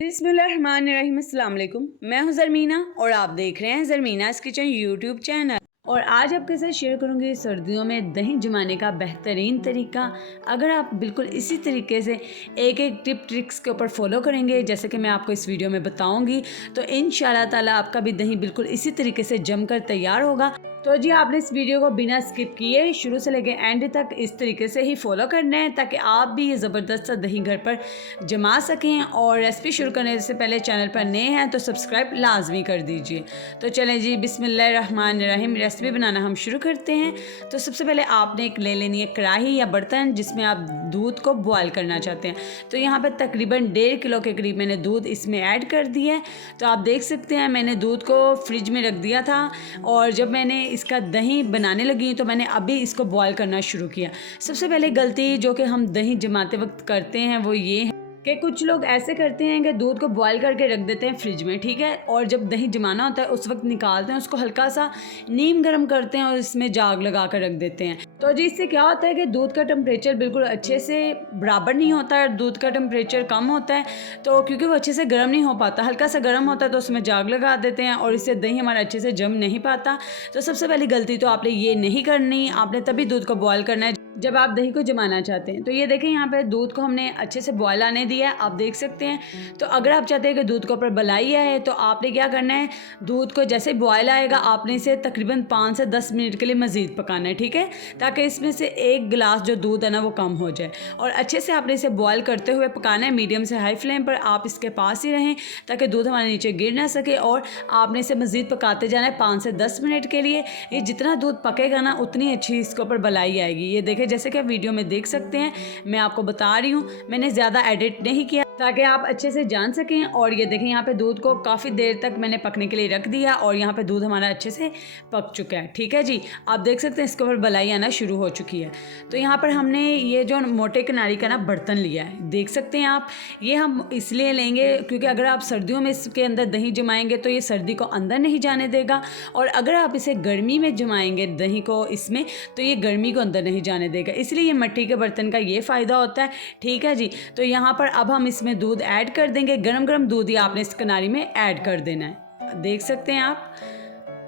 बिस्मिल्लाहिर्रहमानिर्रहीम, अस्सलाम वालेकुम। मैं हूं ज़रमीना और आप देख रहे हैं ज़रमीनास किचन यूट्यूब चैनल। और आज आपके साथ शेयर करूंगी सर्दियों में दही जमाने का बेहतरीन तरीका। अगर आप बिल्कुल इसी तरीके से एक एक टिप ट्रिक्स के ऊपर फॉलो करेंगे जैसे कि मैं आपको इस वीडियो में बताऊंगी, तो इंशाल्लाह ताला आपका भी दही बिल्कुल इसी तरीके से जमकर तैयार होगा। तो जी, आपने इस वीडियो को बिना स्किप किए शुरू से लेकर एंड तक इस तरीके से ही फॉलो करना है ताकि आप भी ये ज़बरदस्त दही घर पर जमा सकें। और रेसिपी शुरू करने से पहले चैनल पर नए हैं तो सब्सक्राइब लाजमी कर दीजिए। तो चलें जी, बिस्मिल्लाहिर्रहमानिर्रहीम, रेसिपी बनाना हम शुरू करते हैं। तो सबसे पहले आपने एक ले लेनी है कढ़ाई या बर्तन जिसमें आप दूध को बॉयल करना चाहते हैं। तो यहाँ पर तकरीबन 1.5 किलो के करीब मैंने दूध इसमें ऐड कर दिया है। तो आप देख सकते हैं मैंने दूध को फ्रिज में रख दिया था और जब मैंने इसका दही बनाने लगी तो मैंने अभी इसको बॉयल करना शुरू किया। सबसे पहले गलती जो कि हम दही जमाते वक्त करते हैं वो ये है कि कुछ लोग ऐसे करते हैं कि दूध को बॉयल करके रख देते हैं फ्रिज में, ठीक है, और जब दही जमाना होता है उस वक्त निकालते हैं, उसको हल्का सा नीम गर्म करते हैं और इसमें जाग लगा कर रख देते हैं। तो जी, इससे क्या होता है कि दूध का टेम्परेचर बिल्कुल अच्छे से बराबर नहीं होता है, दूध का टेम्परेचर कम होता है। तो क्योंकि वो अच्छे से गर्म नहीं हो पाता, हल्का सा गर्म होता है तो उसमें जाग लगा देते हैं और इससे दही हमारा अच्छे से जम नहीं पाता। तो सबसे पहली गलती तो आपने ये नहीं करनी, आपने तभी दूध को बॉयल करना है जब आप दही को जमाना चाहते हैं। तो ये देखें, यहाँ पे दूध को हमने अच्छे से बॉयल आने दिया है, आप देख सकते हैं। तो अगर आप चाहते हैं कि दूध के ऊपर बलाई आए तो आपने क्या करना है, दूध को जैसे बॉयल आएगा आपने इसे तकरीबन 5 से 10 मिनट के लिए मज़ीद पकाना है, ठीक है, ताकि इसमें से एक गिलास जो दूध है ना वो कम हो जाए। और अच्छे से आपने इसे बॉयल करते हुए पकाना है, मीडियम से हाई फ्लेम पर आप इसके पास ही रहें ताकि दूध हमारे नीचे गिर ना सके। और आपने इसे मज़ीद पकाते जाना है 5 से 10 मिनट के लिए। ये जितना दूध पकेगा ना उतनी अच्छी इसके ऊपर बलाई आएगी। ये देखें, जैसे कि आप वीडियो में देख सकते हैं, मैं आपको बता रही हूँ, मैंने ज़्यादा एडिट नहीं किया ताकि आप अच्छे से जान सकें। और ये देखें, यहाँ पे दूध को काफ़ी देर तक मैंने पकने के लिए रख दिया और यहाँ पे दूध हमारा अच्छे से पक चुका है, ठीक है जी। आप देख सकते हैं इसके ऊपर बलाई आना शुरू हो चुकी है। तो यहाँ पर हमने ये जो मोटे किनारी का ना बर्तन लिया है, देख सकते हैं आप, ये हम इसलिए लेंगे क्योंकि अगर आप सर्दियों में इसके अंदर दही जमाएंगे तो ये सर्दी को अंदर नहीं जाने देगा, और अगर आप इसे गर्मी में जमाएंगे दही को इसमें तो ये गर्मी को अंदर नहीं जाने देगा। इसलिए ये मिट्टी के बर्तन का ये फ़ायदा होता है, ठीक है जी। तो यहाँ पर अब हम इसमें दूध ऐड कर देंगे, गरम गरम दूध ही आपने इस किनारी में ऐड कर देना है। देख सकते हैं आप,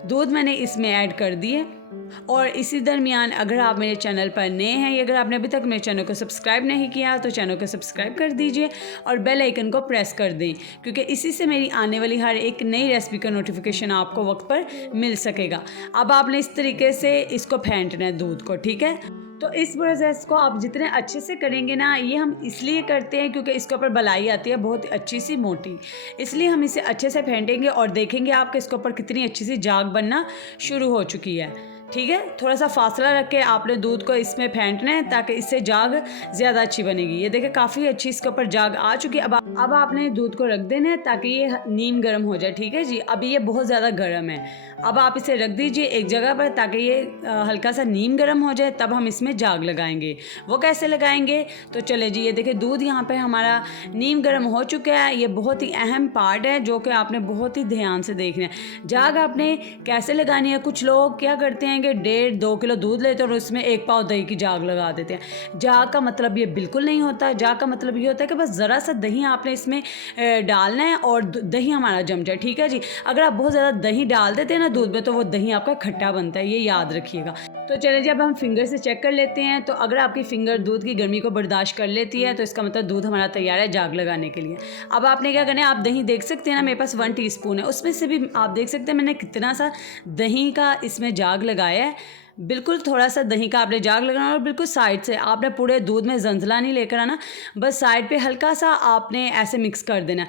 दूध मैंने इसमें ऐड कर दिए। और इसी दरमियान अगर आप मेरे चैनल पर नए हैं या अगर आपने अभी तक मेरे चैनल को सब्सक्राइब नहीं किया तो चैनल को सब्सक्राइब कर दीजिए और बेल आइकन को प्रेस कर दें, क्योंकि इसी से मेरी आने वाली हर एक नई रेसिपी का नोटिफिकेशन आपको वक्त पर मिल सकेगा। अब आपने इस तरीके से इसको फेंटना है दूध को, ठीक है। तो इस प्रोसेस को आप जितने अच्छे से करेंगे ना, ये हम इसलिए करते हैं क्योंकि इसके ऊपर बलाई आती है बहुत अच्छी सी मोटी, इसलिए हम इसे अच्छे से फेंटेंगे और देखेंगे आपके इसके ऊपर कितनी अच्छी सी जाग बनना शुरू हो चुकी है, ठीक है। थोड़ा सा फासला रख के आपने दूध को इसमें फेंटना है ताकि इससे जाग ज़्यादा अच्छी बनेगी। ये देखिए काफ़ी अच्छी इसके ऊपर जाग आ चुकी है। अब आपने दूध को रख देना है ताकि ये नीम गर्म हो जाए, ठीक है जी। अभी ये बहुत ज़्यादा गर्म है, अब आप इसे रख दीजिए एक जगह पर ताकि ये हल्का सा नीम गर्म हो जाए, तब हम इसमें जाग लगाएंगे। वो कैसे लगाएंगे, तो चले जी, ये देखिए दूध यहाँ पर हमारा नीम गर्म हो चुका है। ये बहुत ही अहम पार्ट है जो कि आपने बहुत ही ध्यान से देखना है। जाग आपने कैसे लगानी है, कुछ लोग क्या करते हैं कि 1.5-2 किलो दूध लेते हैं और उसमें 1 पाव दही की जाग लगा देते हैं। जाग का मतलब ये बिल्कुल नहीं होता। जाग का मतलब ये होता है कि बस ज़रा सा दही आपने इसमें डालना है और दही हमारा जम जाए, ठीक है जी। अगर आप बहुत ज़्यादा दही डाल देते हैं ना दूध में तो वो दही आपका खट्टा बनता है, ये याद रखिएगा। तो चलिए, जब हम फिंगर से चेक कर लेते हैं तो अगर आपकी फिंगर दूध की गर्मी को बर्दाश्त कर लेती है तो इसका मतलब दूध हमारा तैयार है जाग लगाने के लिए। अब आपने क्या करना है, आप दही देख सकते हैं ना, मेरे पास 1 टीस्पून है, उसमें से भी आप देख सकते हैं मैंने कितना सा दही का इसमें जाग लगाया है। बिल्कुल थोड़ा सा दही का आपने जाग लगाना और बिल्कुल साइड से, आपने पूरे दूध में जंजला नहीं लेकर आना, बस साइड पे हल्का सा आपने ऐसे मिक्स कर देना,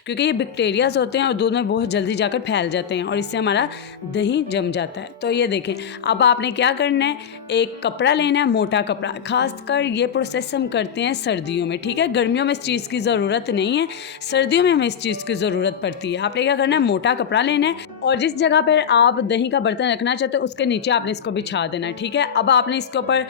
क्योंकि ये बैक्टीरियाज होते हैं और दूध में बहुत जल्दी जाकर फैल जाते हैं और इससे हमारा दही जम जाता है। तो ये देखें, अब आपने क्या करना है, एक कपड़ा लेना है, मोटा कपड़ा। खासकर ये प्रोसेस हम करते हैं सर्दियों में, ठीक है, गर्मियों में इस चीज़ की ज़रूरत नहीं है, सर्दियों में हमें इस चीज़ की ज़रूरत पड़ती है। आपने क्या करना है, मोटा कपड़ा लेना है और जिस जगह पर आप दही का बर्तन रखना चाहते हो उसके नीचे आपने इसको बिछा देना है, ठीक है। अब आपने इसके ऊपर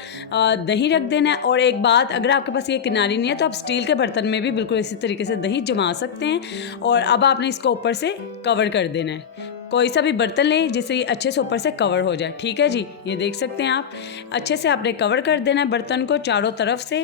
दही रख देना है। और एक बात, अगर आपके पास ये किनारी नहीं है तो आप स्टील के बर्तन में भी बिल्कुल इसी तरीके से दही जमा सकते हैं। और अब आपने इसको ऊपर से कवर कर देना है, कोई सा भी बर्तन लें जिससे ये अच्छे से ऊपर से कवर हो जाए, ठीक है जी। ये देख सकते हैं आप, अच्छे से आपने कवर कर देना है बर्तन को चारों तरफ से।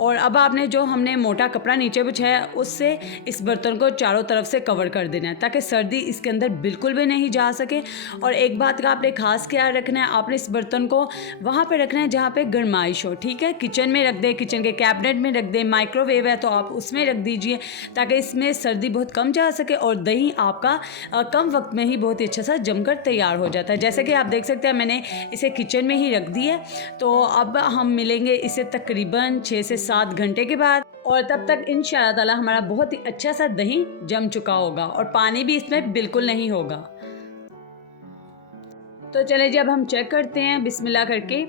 और अब आपने जो हमने मोटा कपड़ा नीचे बिछाया है उससे इस बर्तन को चारों तरफ से कवर कर देना है ताकि सर्दी इसके अंदर बिल्कुल भी नहीं जा सके। और एक बात का आपने खास ख्याल रखना है, आपने इस बर्तन को वहाँ पे रखना है जहाँ पे गर्माइश हो, ठीक है। किचन में रख दें, किचन के कैबिनेट में रख दें, माइक्रोवेव है तो आप उसमें रख दीजिए ताकि इसमें सर्दी बहुत कम जा सके और दही आपका कम वक्त में ही बहुत ही अच्छा सा जमकर तैयार हो जाता है। जैसे कि आप देख सकते हैं मैंने इसे किचन में ही रख दी है। तो अब हम मिलेंगे इसे तकरीबन 6 से 7 घंटे के बाद और तब तक इंशाअल्लाह ताला हमारा बहुत ही अच्छा सा दही जम चुका होगा और पानी भी इसमें बिल्कुल नहीं होगा। तो चले जी अब हम चेक करते हैं बिस्मिल्लाह करके।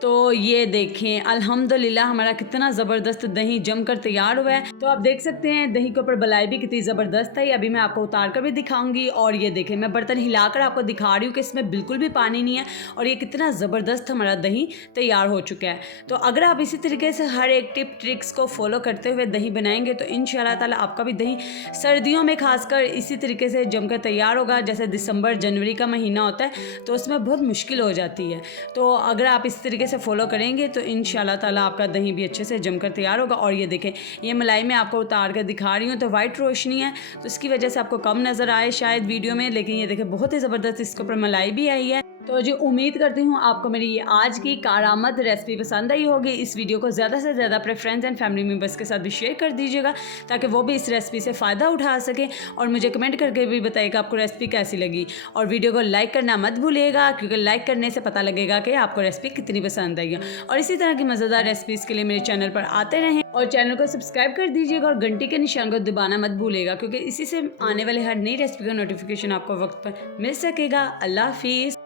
तो ये देखें अल्हम्दुलिल्लाह हमारा कितना ज़बरदस्त दही जमकर तैयार हुआ है। तो आप देख सकते हैं दही के ऊपर मलाई भी कितनी ज़बरदस्त है। अभी मैं आपको उतार कर भी दिखाऊंगी और ये देखें मैं बर्तन हिलाकर आपको दिखा रही हूँ कि इसमें बिल्कुल भी पानी नहीं है और ये कितना ज़बरदस्त हमारा दही तैयार हो चुका है। तो अगर आप इसी तरीके से हर एक टिप ट्रिक्स को फॉलो करते हुए दही बनाएंगे तो इंशाअल्लाह ताला आपका भी दही सर्दियों में खासकर इसी तरीके से जमकर तैयार होगा। जैसे दिसंबर जनवरी का महीना होता है तो उसमें बहुत मुश्किल हो जाती है। तो अगर आप इस तरीके से फॉलो करेंगे तो इंशाल्लाह ताला आपका दही भी अच्छे से जमकर तैयार होगा। और ये देखें ये मलाई मैं आपको उतार कर दिखा रही हूँ तो वाइट रोशनी है तो इसकी वजह से आपको कम नज़र आए शायद वीडियो में, लेकिन ये देखें बहुत ही ज़बरदस्त इसके ऊपर मलाई भी आई है। तो जी उम्मीद करती हूँ आपको मेरी ये आज की कारआमद रेसिपी पसंद आई होगी। इस वीडियो को ज़्यादा से ज़्यादा अपने फ्रेंड्स एंड फैमिली मेम्बर्स के साथ भी शेयर कर दीजिएगा ताकि वो भी इस रेसिपी से फ़ायदा उठा सकें और मुझे कमेंट करके भी बताइएगा आपको रेसिपी कैसी लगी। और वीडियो को लाइक करना मत भूलिएगा क्योंकि लाइक करने से पता लगेगा कि आपको रेसिपी कितनी पसंद आई है। और इसी तरह की मज़ेदार रेसिपीज़ के लिए मेरे चैनल पर आते रहें और चैनल को सब्सक्राइब कर दीजिएगा और घंटी के निशान को दबाना मत भूलिएगा क्योंकि इसी से आने वाले हर नई रेसिपी का नोटिफिकेशन आपको वक्त पर मिल सकेगा। अल्लाह हाफिज़।